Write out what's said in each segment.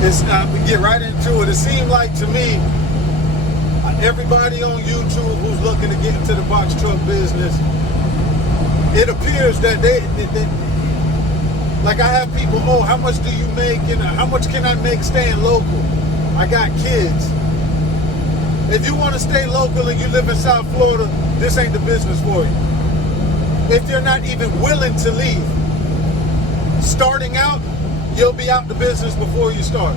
We get right into it. It seemed like to me, everybody on YouTube who's looking to get into the box truck business, it appears that they like I have people, oh, how much do you make and how much can I make staying local? I got kids. If you want to stay local and you live in South Florida, this ain't the business for you. If you're not even willing to leave, starting out, you'll be out the business before you start.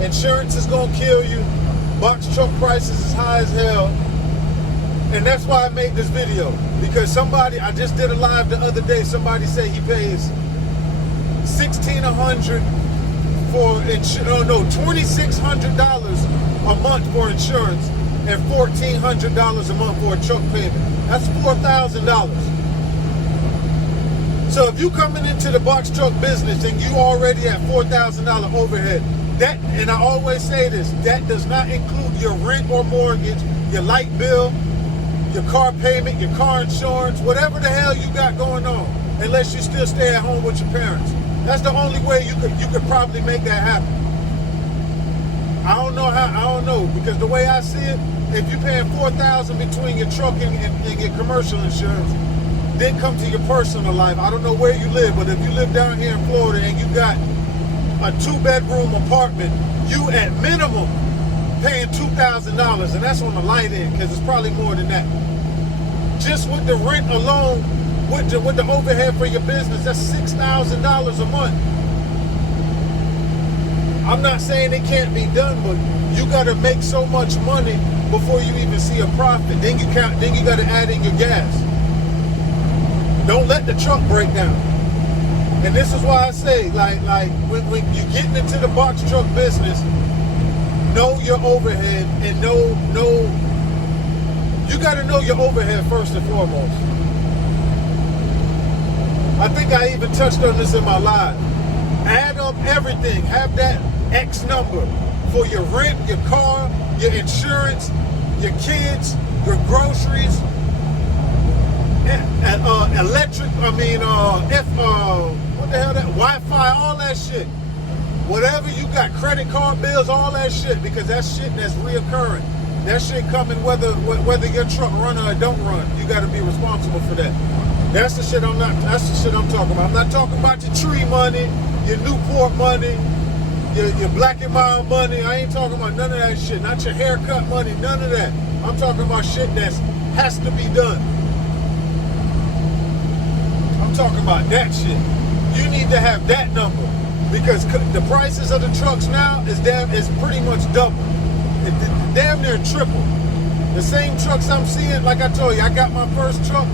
Insurance is gonna kill you. Box truck prices is high as hell. And that's why I made this video. Because I just did a live the other day, somebody said he pays $1,600 for $2,600 a month for insurance and $1,400 a month for a truck payment. That's $4,000. So if you coming into the box truck business and you already at $4,000 overhead, that, and I always say this, that does not include your rent or mortgage, your light bill, your car payment, your car insurance, whatever the hell you got going on, unless you still stay at home with your parents. That's the only way you could probably make that happen. I don't know, because the way I see it, if you're paying $4,000 between your truck and your commercial insurance, then come to your personal life. I don't know where you live, but if you live down here in Florida and you got a 2-bedroom apartment, you at minimum paying $2,000, and that's on the light end, because it's probably more than that. Just with the rent alone, with the overhead for your business, that's $6,000 a month. I'm not saying it can't be done, but you got to make so much money before you even see a profit. Then you got to add in your gas. Don't let the truck break down. And this is why I say, like when you're getting into the box truck business, know your overhead and you got to know your overhead first and foremost. I think I even touched on this in my live. Add up everything. Have that X number for your rent, your car, your insurance, your kids, your groceries, electric, what the hell that, Wi-Fi, all that shit. Whatever you got, credit card bills, all that shit, because that shit that's reoccurring. That shit coming whether your truck run or don't run. You got to be responsible for that. That's the shit I'm talking about. I'm not talking about your tree money, your Newport money, your Black and Mild money. I ain't talking about none of that shit. Not your haircut money, none of that. I'm talking about shit that has to be done. I'm talking about that shit. You need to have that number, because the prices of the trucks now is pretty much double. It's damn near triple. The same trucks I'm seeing, like I told you, I got my first truck,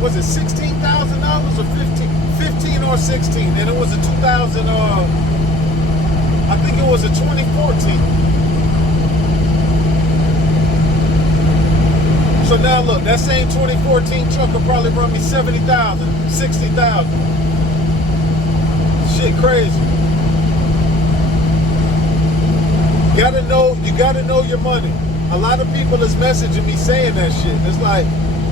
was it $16,000 or 15 or 16, and it was a 2000, I think it was a 2014. So now look, that same 2014 truck will probably run me $70,000, $60,000. Shit crazy. You gotta know your money. A lot of people is messaging me saying that shit. It's like,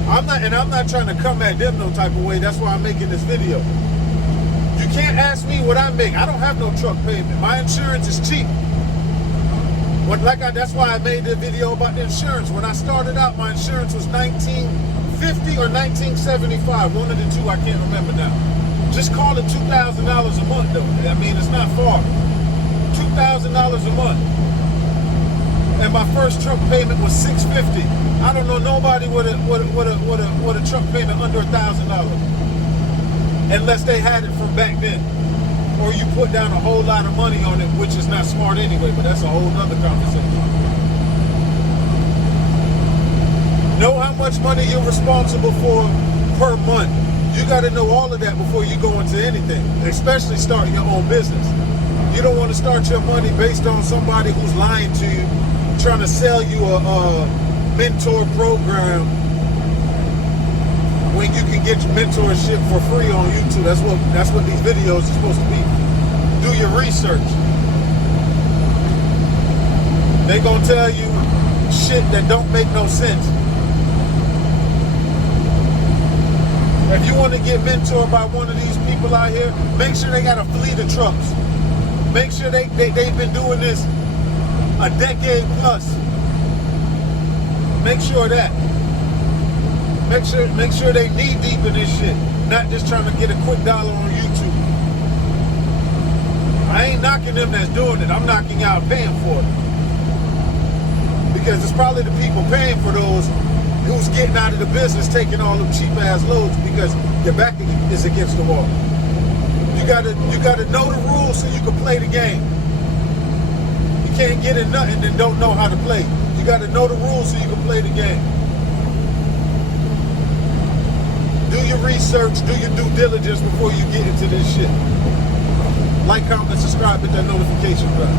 I'm not trying to come at them no type of way. That's why I'm making this video. You can't ask me what I make. I don't have no truck payment. My insurance is cheap. That's why I made the video about the insurance. When I started out, my insurance was $19.50 or $19.75. One of the two, I can't remember now. Just call it $2,000 a month though. I mean, it's not far. $2,000 a month. And my first truck payment was $650. I don't know nobody with a truck payment under $1,000, unless they had it from back then, or you put down a whole lot of money on it, which is not smart anyway. But that's a whole nother conversation. Know how much money you're responsible for per month. You got to know all of that before you go into anything, especially starting your own business. You don't want to start your money based on somebody who's lying to you, trying to sell you a mentor program when you can get your mentorship for free on YouTube. That's what these videos are supposed to be. Do your research. They gonna tell you shit that don't make no sense. If you want to get mentored by one of these people out here, make sure they got a fleet of trucks. Make sure they've been doing this a decade plus. Make sure that. Make sure they knee deep in this shit. Not just trying to get a quick dollar on YouTube. I ain't knocking them that's doing it. I'm knocking out paying for it. Because it's probably the people paying for those who's getting out of the business taking all them cheap ass loads because your back is against the wall. You gotta know the rules so you can play the game. You can't get in nothing and don't know how to play. You gotta know the rules so you can play the game. Do your research, do your due diligence before you get into this shit. Like, comment, subscribe, hit that notification bell.